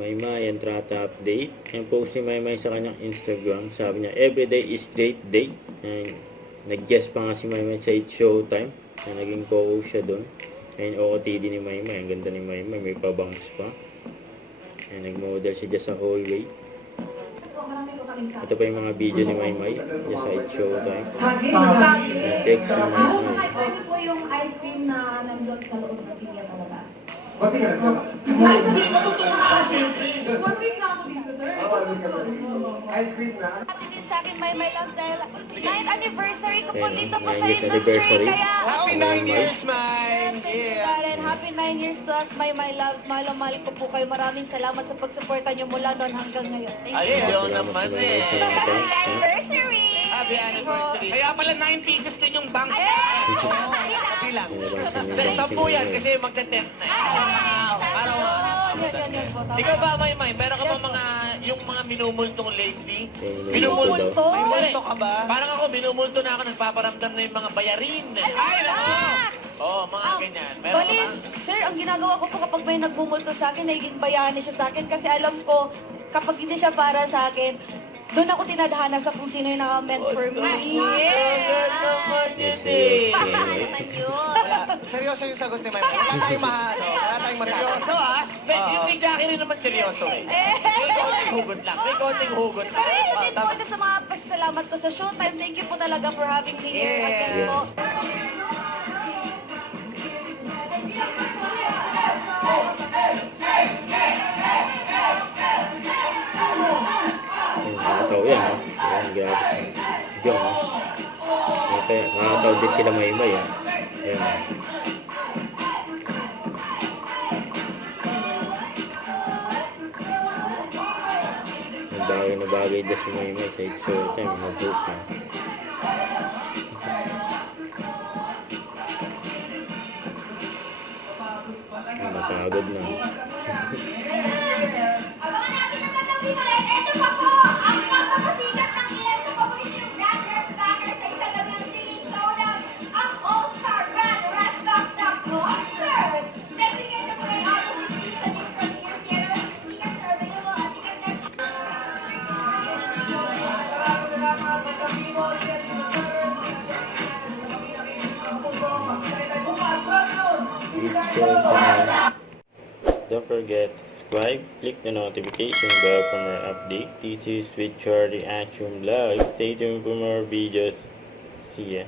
Maymay Entrata update. Yung post ni Maymay sa kanyang Instagram, sabi niya, everyday is great day. Nag-guest pa nga si Maymay sa It's Showtime. Naging co-host siya doon. Ayun, OOTD ni Maymay. Ang ganda ni Maymay. May pabangs pa. Nag-model siya dyan sa hallway. Ito pa yung mga video ni Maymay dyan sa It's Showtime. Text ni Maymay. Ano po yung ice cream na nandun sa loob ng pinya talaga? Ba't ka na? Ay, hindi matutuwa ka, siyempre. 1 week na ako dito, sir. Ice cream na. Happy din sa akin, my love, dahil 9th anniversary ko po Ayun, dito po 9 sa years industry, anniversary. kaya Happy Oh, 9 years, yes, man! thank you, Karen. Happy 9 years to us, my loves. Mahal na mahal ko po kayo. Maraming salamat sa pagsuporta niyo mula noon hanggang ngayon. Thank you. Ayun, Salamat naman sa Maymay sa Happy text. anniversary! Happy anniversary. Kaya pala 9 pieces din yung bank. Kasi lang. Hindi, 10 yan kasi magka-10 na eh. Araw-araw. Yun po. Tama. Ikaw ba, Maymay? Meron ka ba yung mga minumultong lately? Minumulto daw. May multo ka ba? Parang ako, minumulto na ako, nagpaparamdam na yung mga bayarin. Ay, nako! Oo, mga ganyan. Meron ka Bali, ba? sir, ang ginagawa ko po kapag may nagbumulto sa akin, nagiging bayani siya sa akin kasi alam ko, kapag hindi siya para sa akin, doon ako tinadhana sa kung sino yung naka-meant for me. Agad naman yun Yes, eh. Naman yun. Seryoso yung sagot ni Maymay. Wala tayong wala tayong masabi. Seryoso ah? Yung kay Jackie rin naman seryoso eh. May konting hugot lang. May konting hugot lang. Pero yun din po sa mga pasalamat ko sa Showtime. Thank you po talaga for having me here. At Yeah. po. Nakakataw yan, ha? Ayan, grabe. Yung, ha? Nakakataw din sila Maymay, ha? Ayan, ha? Bagay na bagay din si Maymay sa It's Showtime. Mag-post na. Napagod na. Abangan natin ang gandang simulan. Ito pa po, ang pagpapasikat ng ilan sa paboritong brand backer sa isang gandang singing showdown, ang All-Star Brand Red Stock Concert. Nagbigay na po ng auto with season in premiere theater. Tickets are available at Ticketnet. It's Showtime. Don't forget to subscribe, click the notification bell for more updates. This is with Charlie Action Vlog. Stay tuned for more videos. See ya.